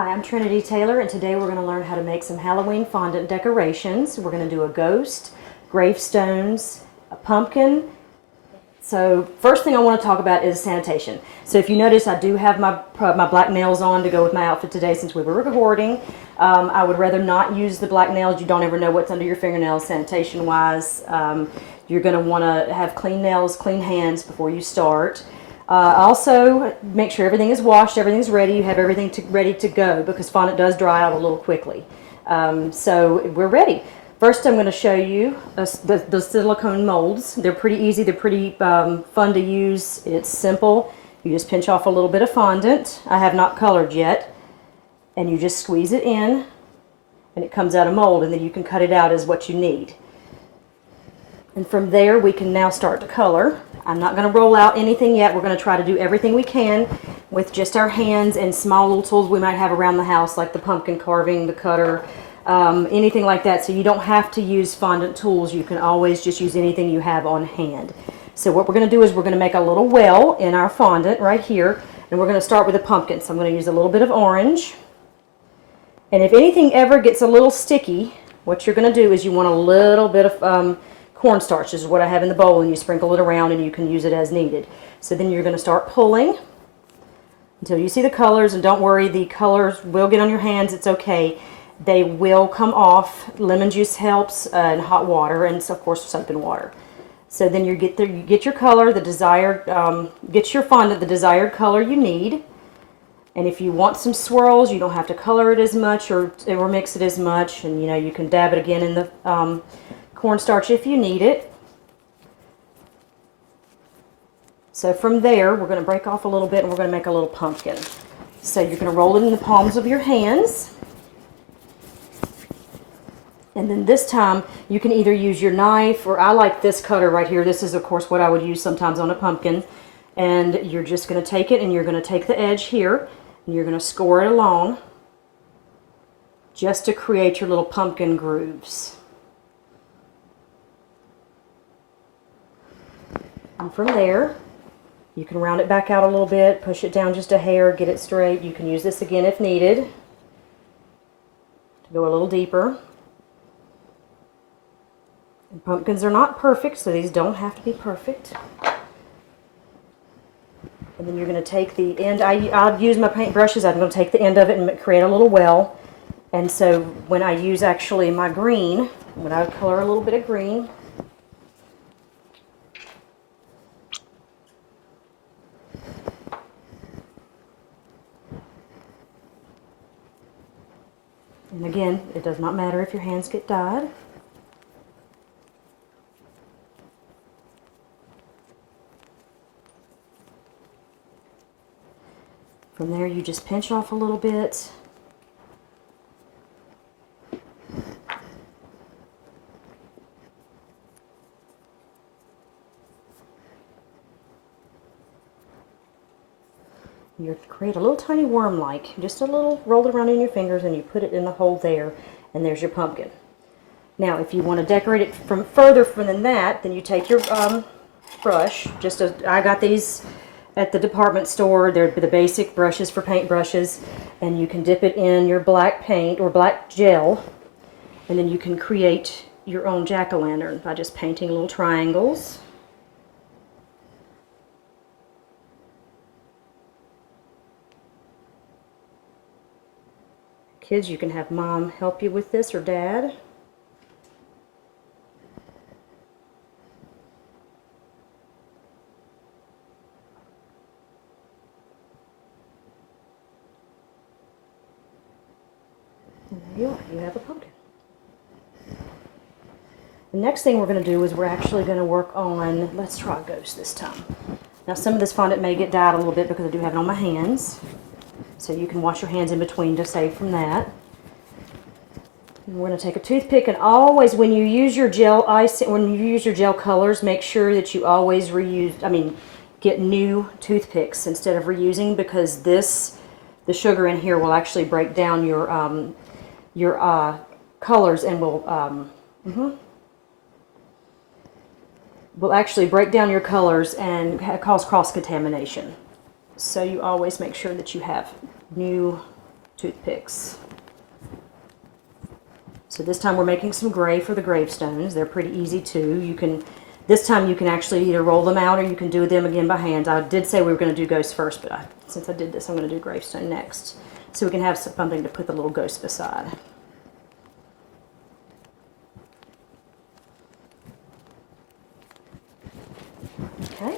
Hi, I'm Trinity Taylor, and today we're going to learn how to make some Halloween fondant decorations. We're going to do a ghost, gravestones, a pumpkin. So first thing I want to talk about is sanitation. So if you notice, I do have my black nails on to go with my outfit today since we were recording. I would rather not use the black nails. You don't ever know what's under your fingernails sanitation-wise. You're going to want to have clean nails, clean hands before you start. Also, make sure everything is washed, everything's ready, you have everything ready to go because fondant does dry out a little quickly. So we're ready. First I'm going to show you the silicone molds. They're pretty easy, they're pretty fun to use. It's simple. You just pinch off a little bit of fondant. I have not colored yet. And you just squeeze it in and it comes out a mold, and then you can cut it out as what you need. And from there we can now start to color. I'm not going to roll out anything yet. We're going to try to do everything we can with just our hands and small little tools we might have around the house, like the pumpkin carving, the cutter, anything like that. So you don't have to use fondant tools. You can always just use anything you have on hand. So what we're going to do is we're going to make a little well in our fondant right here, and we're going to start with a pumpkin. So I'm going to use a little bit of orange. And if anything ever gets a little sticky, what you're going to do is you want a little bit of cornstarch. This is what I have in the bowl, and you sprinkle it around and you can use it as needed. So then you're going to start pulling until you see the colors, and don't worry, the colors will get on your hands. It's okay. They will come off. Lemon juice helps, and hot water, and of course soap and water. So then you get your color, the desired, get your fondant the desired color you need. And if you want some swirls, you don't have to color it as much or mix it as much, and you can dab it again in the cornstarch if you need it. So from there, we're going to break off a little bit and we're going to make a little pumpkin. So you're going to roll it in the palms of your hands. And then this time, you can either use your knife, or I like this cutter right here. This is, of course, what I would use sometimes on a pumpkin. And you're just going to take it and you're going to take the edge here and you're going to score it along just to create your little pumpkin grooves. And from there, you can round it back out a little bit, push it down just a hair, get it straight. You can use this again if needed to go a little deeper. And pumpkins are not perfect, so these don't have to be perfect. And then you're going to take the end. I'll use my paint brushes. I'm going to take the end of it and create a little well. And so when I use actually my green, when I color a little bit of green, and again, it does not matter if your hands get dyed. From there, you just pinch off a little bit. You create a little tiny worm-like, just a little, roll it around in your fingers, and you put it in the hole there, and there's your pumpkin. Now, if you want to decorate it from further than that, then you take your brush. I got these at the department store. They're the basic brushes for paint brushes, and you can dip it in your black paint or black gel, and then you can create your own jack-o'-lantern by just painting little triangles. Kids, you can have mom help you with this, or dad. And there you are, you have a pumpkin. The next thing we're going to do is we're actually going to work on, let's try a ghost this time. Now some of this fondant may get dyed a little bit because I do have it on my hands. So you can wash your hands in between to save from that. And we're going to take a toothpick, and always when you use your gel colors, make sure that you always get new toothpicks instead of reusing, because the sugar in here will actually break down your colors and will actually break down your colors and cause cross-contamination. So you always make sure that you have new toothpicks. So this time we're making some gray for the gravestones. They're pretty easy too. This time you can actually either roll them out or you can do them again by hand. I did say we were going to do ghosts first, but since I did this, I'm going to do gravestone next. So we can have something to put the little ghost beside. Okay.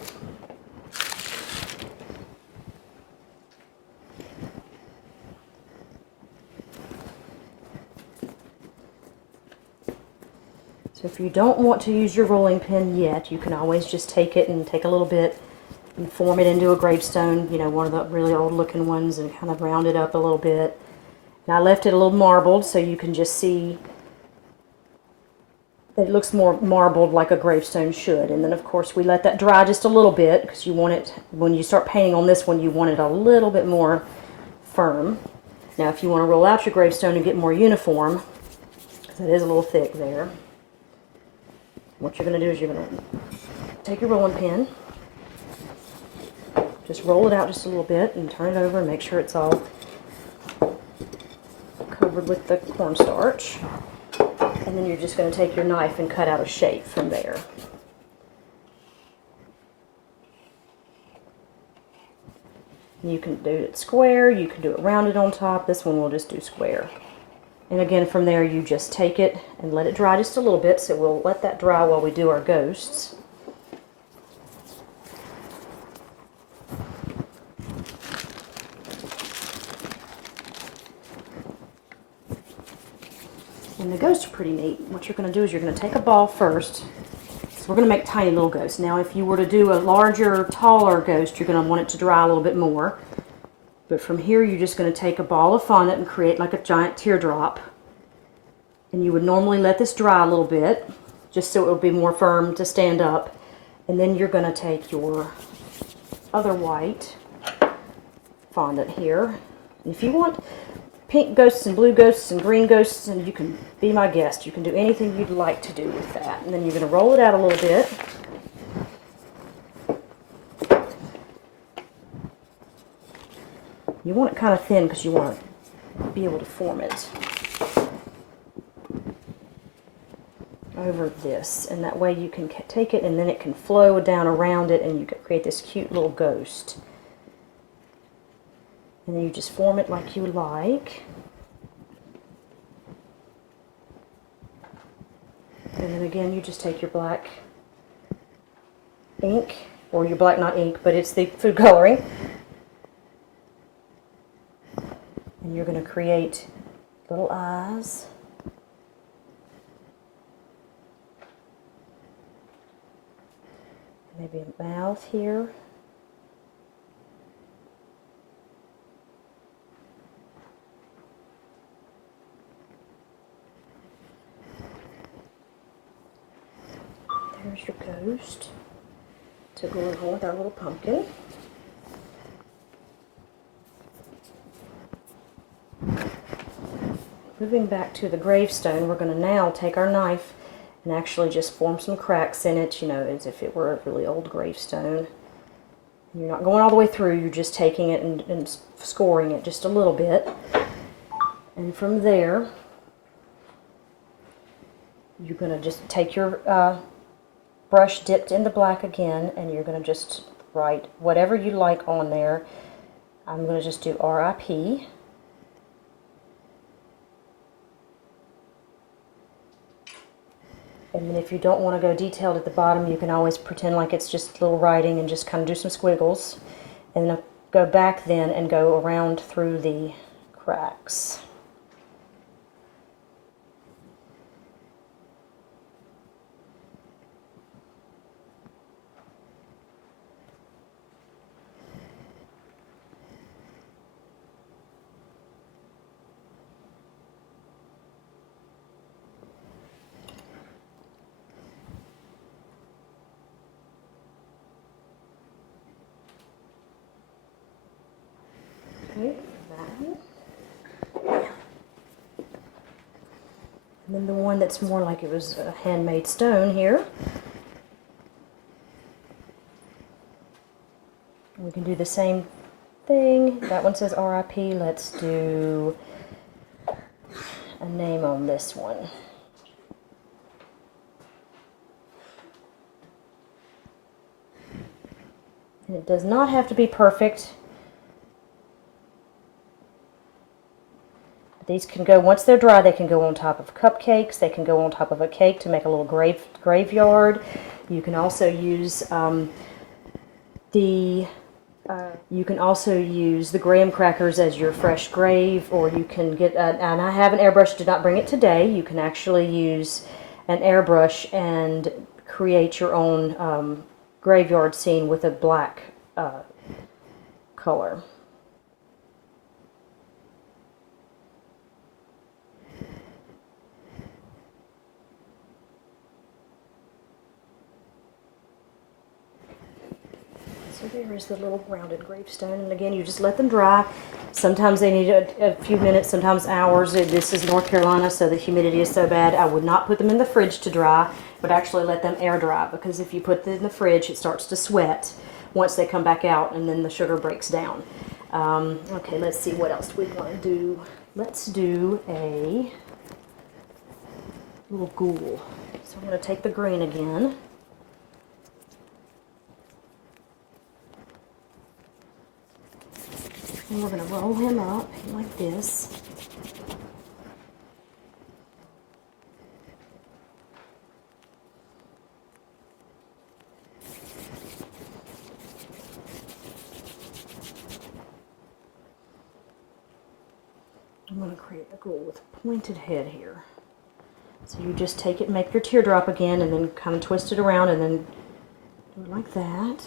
So if you don't want to use your rolling pin yet, you can always just take it and take a little bit and form it into a gravestone, you know, one of the really old looking ones, and kind of round it up a little bit. And I left it a little marbled so you can just see it looks more marbled like a gravestone should. And then of course we let that dry just a little bit because you want it, when you start painting on this one, you want it a little bit more firm. Now if you want to roll out your gravestone and get more uniform, because it is a little thick there, what you're going to do is you're going to take your rolling pin, just roll it out just a little bit and turn it over and make sure it's all covered with the cornstarch. And then you're just going to take your knife and cut out a shape from there. You can do it square, you can do it rounded on top. This one we'll just do square. And again, from there you just take it and let it dry just a little bit, so we'll let that dry while we do our ghosts. And the ghosts are pretty neat. What you're going to do is you're going to take a ball first. So we're going to make tiny little ghosts. Now if you were to do a larger, taller ghost, you're going to want it to dry a little bit more. But from here, you're just going to take a ball of fondant and create like a giant teardrop. And you would normally let this dry a little bit, just so it will be more firm to stand up. And then you're going to take your other white fondant here. And if you want pink ghosts and blue ghosts and green ghosts, and you can be my guest. You can do anything you'd like to do with that. And then you're going to roll it out a little bit. You want it kind of thin because you want to be able to form it over this, and that way you can take it and then it can flow down around it and you can create this cute little ghost. And then you just form it like you like. And then again, you just take your black ink, or your black, not ink, but it's the food coloring. And you're going to create little eyes. Maybe a mouth here. There's your ghost to go along with our little pumpkin. Moving back to the gravestone, we're going to now take our knife and actually just form some cracks in it, you know, as if it were a really old gravestone. You're not going all the way through, you're just taking it and scoring it just a little bit. And from there, you're going to just take your brush dipped in the black again, and you're going to just write whatever you like on there. I'm going to just do RIP. And then if you don't want to go detailed at the bottom, you can always pretend like it's just little writing and just kind of do some squiggles. And then go back then and go around through the cracks. Okay, and then the one that's more like it was a handmade stone here. We can do the same thing. That one says RIP. Let's do a name on this one. And it does not have to be perfect. These can go, once they're dry, they can go on top of cupcakes. They can go on top of a cake to make a little graveyard. You can also use the graham crackers as your fresh grave, or you can get, and I have an airbrush, did not bring it today. You can actually use an airbrush and create your own graveyard scene with a black color. So there is the little rounded gravestone, and again, you just let them dry. Sometimes they need a few minutes, sometimes hours. This is North Carolina, so the humidity is so bad. I would not put them in the fridge to dry, but actually let them air dry, because if you put them in the fridge, it starts to sweat once they come back out, and then the sugar breaks down. Okay, let's see what else we want to do. Let's do a little ghoul. So I'm going to take the green again. And we're going to roll him up like this. I'm going to create a ghoul with a pointed head here. So you just take it, make your teardrop again, and then kind of twist it around, and then do it like that.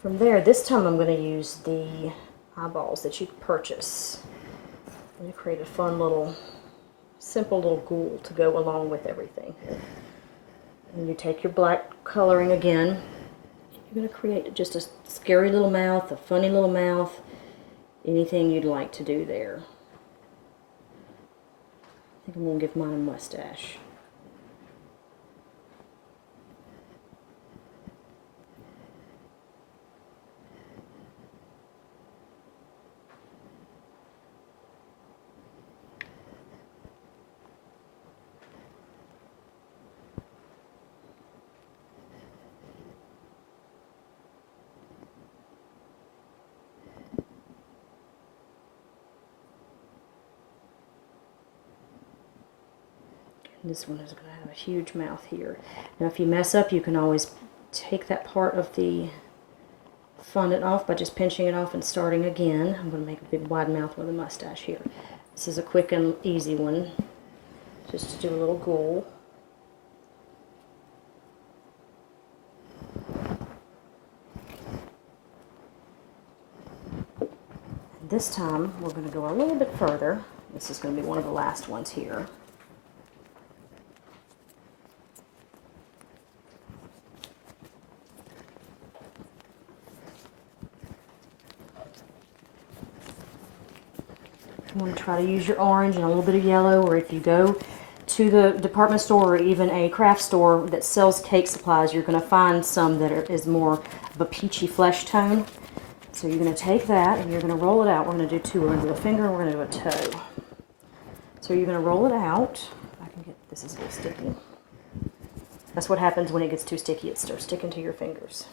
From there, this time I'm going to use the eyeballs that you purchase. I'm going to create a fun little, simple little ghoul to go along with everything. And you take your black coloring again. You're going to create just a scary little mouth, a funny little mouth, anything you'd like to do there. I think I'm going to give mine a mustache. This one is going to have a huge mouth here. Now if you mess up, you can always take that part of the fondant off by just pinching it off and starting again. I'm going to make a big wide mouth with a mustache here. This is a quick and easy one, just to do a little ghoul. And this time we're going to go a little bit further. This is going to be one of the last ones here. You want to try to use your orange and a little bit of yellow, or if you go to the department store or even a craft store that sells cake supplies, you're going to find some that is more of a peachy flesh tone. So you're going to take that and you're going to roll it out. We're going to do two. We're going to do a finger and we're going to do a toe. So you're going to roll it out. I can get, this is a little sticky. That's what happens when it gets too sticky. It starts sticking to your fingers.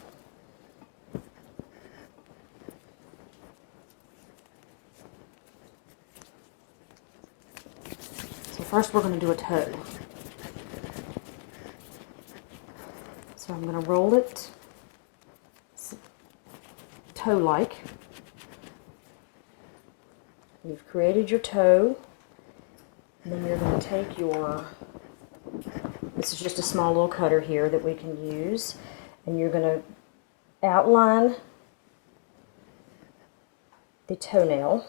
First we're going to do a toe. So I'm going to roll it toe-like. You've created your toe. And then you're going to take your, this is just a small little cutter here that we can use, and you're going to outline the toenail.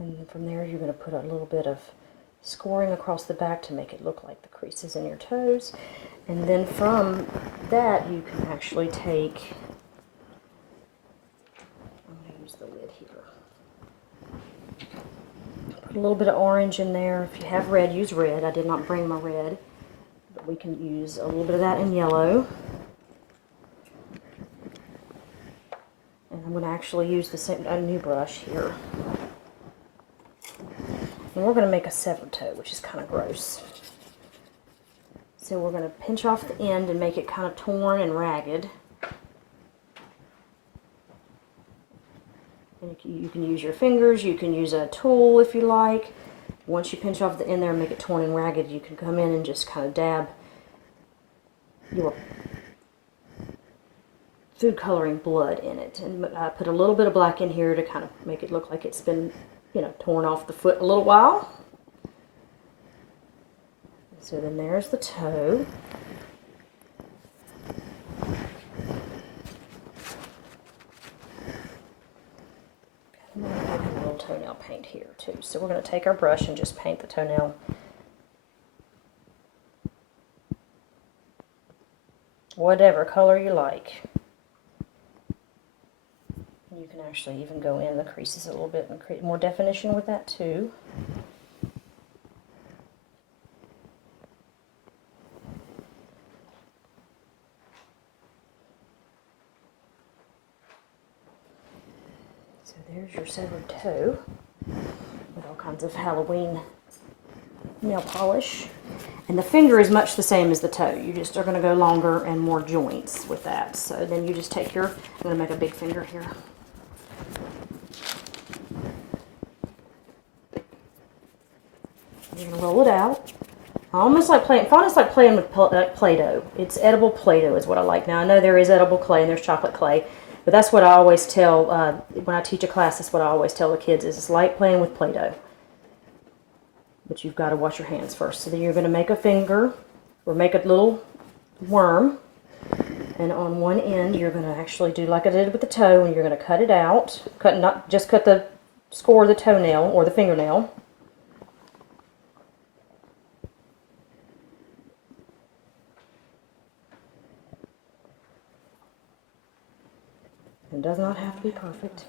And from there you're going to put a little bit of scoring across the back to make it look like the creases in your toes. And then from that you can actually take, I'm going to use the lid here. Put a little bit of orange in there. If you have red, use red. I did not bring my red, but we can use a little bit of that in yellow. And I'm going to actually use a new brush here. And we're going to make a severed toe, which is kind of gross. So we're going to pinch off the end and make it kind of torn and ragged. And you can use your fingers, you can use a tool if you like. Once you pinch off the end there and make it torn and ragged, you can come in and just kind of dab your food coloring blood in it. And I put a little bit of black in here to kind of make it look like it's been, you know, torn off the foot a little while. So then there's the toe. And then I have a little toenail paint here too. So we're going to take our brush and just paint the toenail. Whatever color you like. You can actually even go in the creases a little bit and create more definition with that too. So there's your severed toe with all kinds of Halloween nail polish. And the finger is much the same as the toe. You just are going to go longer and more joints with that. So then you just take your, I'm going to make a big finger here. You're going to roll it out. Almost like playing with Play-Doh. It's edible Play-Doh is what I like. Now I know there is edible clay and there's chocolate clay, but that's what I always tell, when I teach a class, that's what I always tell the kids is it's like playing with Play-Doh. But you've got to wash your hands first. So then you're going to make a finger, or make a little worm, and on one end you're going to actually do like I did with the toe, and you're going to cut it out. Not just cut the score of the toenail or the fingernail. It does not have to be perfect.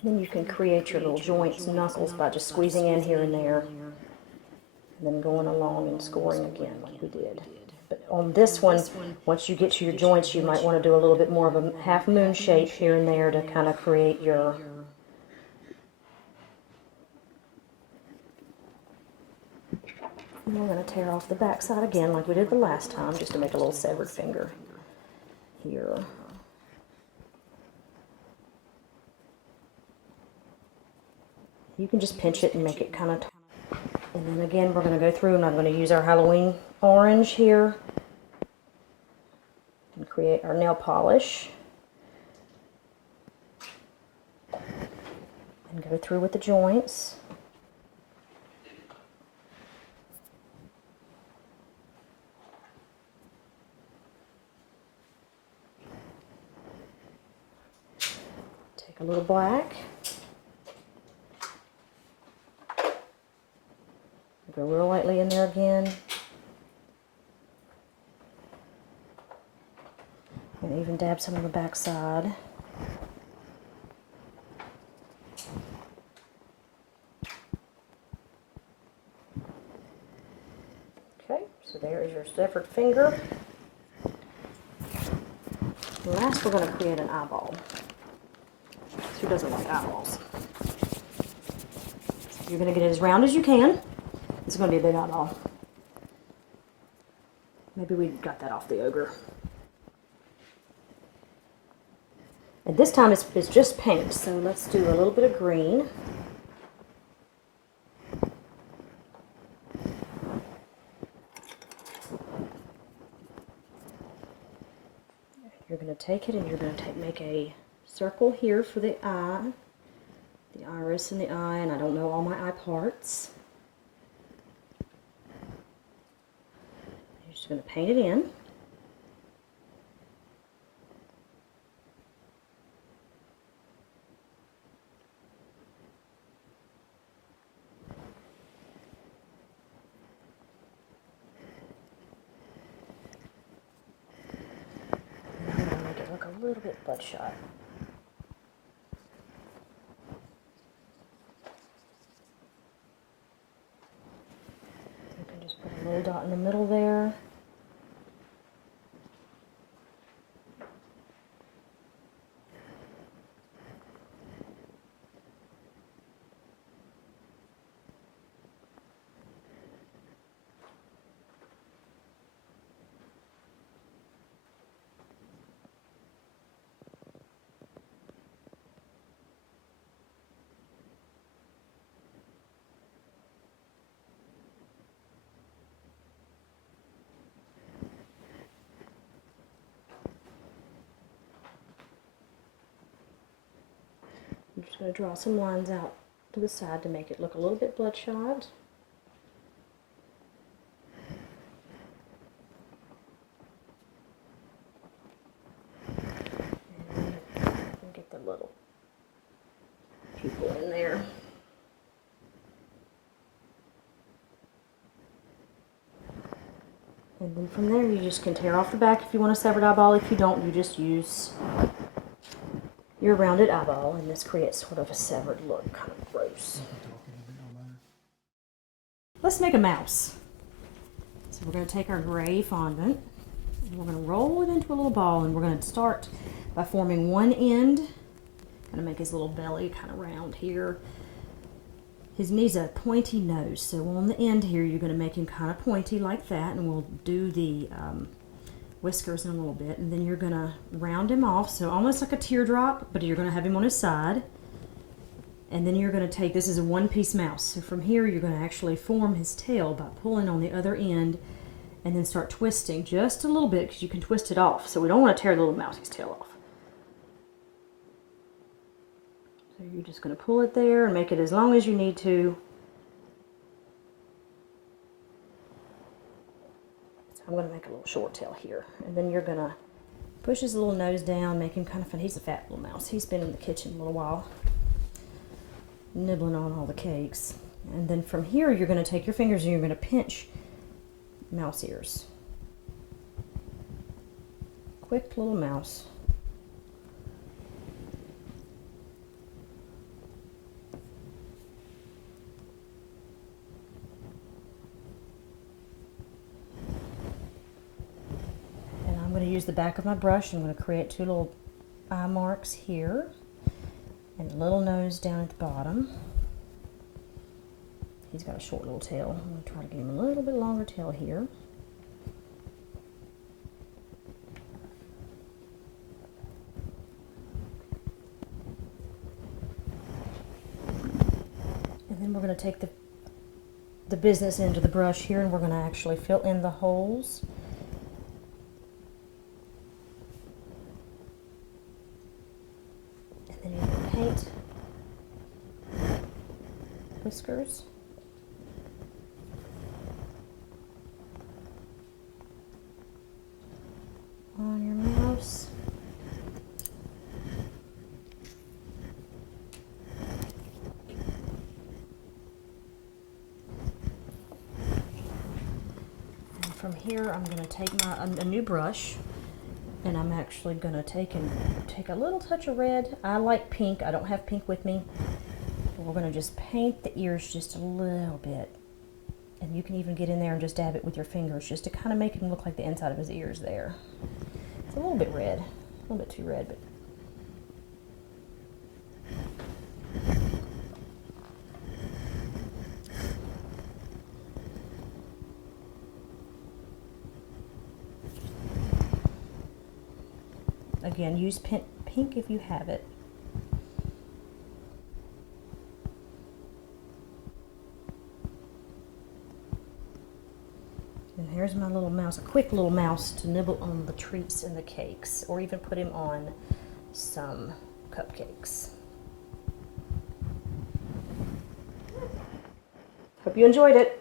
And then you can create your little joints and knuckles by just squeezing in here and there, and then going along and scoring again like we did. But on this one, once you get to your joints, you might want to do a little bit more of a half moon shape here and there to kind of create your and we're going to tear off the back side again like we did the last time, just to make a little severed finger here. You can just pinch it and make it kind of, and then again we're going to go through and I'm going to use our Halloween orange here and create our nail polish and go through with the joints. Take a little black. Go real lightly in there again. And even dab some on the back side. Okay, so there is your severed finger. And last we're going to create an eyeball. Who doesn't like eyeballs? So you're going to get it as round as you can. It's going to be a big eyeball. Maybe we got that off the ogre. And this time it's just paint, so let's do a little bit of green. You're going to take it and you're going to make a circle here for the eye, the iris and the eye, and I don't know all my eye parts. You're just going to paint it in. little bit bloodshot. You can just put a little dot in the middle there. I'm just going to draw some lines out to the side to make it look a little bit bloodshot. And get the little pupil in there. And then from there you just can tear off the back if you want a severed eyeball. If you don't, you just use your rounded eyeball, and this creates sort of a severed look, kind of gross. Let's make a mouse. So we're going to take our gray fondant, and we're going to roll it into a little ball, and we're going to start by forming one end. Going to make his little belly kind of round here. His needs a pointy nose, so on the end here you're going to make him kind of pointy like that, and we'll do the whiskers in a little bit, and then you're going to round him off, so almost like a teardrop, but you're going to have him on his side. And then you're going to take, this is a one-piece mouse, so from here you're going to actually form his tail by pulling on the other end and then start twisting just a little bit, because you can twist it off, so we don't want to tear the little mouse's tail off. So you're just going to pull it there and make it as long as you need to. I'm going to make a little short tail here, and then you're going to push his little nose down, make him kind of fun. He's a fat little mouse. He's been in the kitchen a little while, nibbling on all the cakes. And then from here, you're going to take your fingers and you're going to pinch mouse ears. Quick little mouse. I'm going to use the back of my brush. I'm going to create two little eye marks here and a little nose down at the bottom. He's got a short little tail. I'm going to try to give him a little bit longer tail here. And then we're going to take the business end of the brush here, and we're going to actually fill in the holes. And then you're going to paint whiskers. On your mouse. And from here I'm going to take a new brush, and I'm actually going to take a little touch of red. I like pink. I don't have pink with me. But we're going to just paint the ears just a little bit. And you can even get in there and just dab it with your fingers just to kind of make him look like the inside of his ears there. It's a little bit red, a little bit too red, but again, use pink if you have it. And here's my little mouse, a quick little mouse to nibble on the treats and the cakes, or even put him on some cupcakes. Hope you enjoyed it.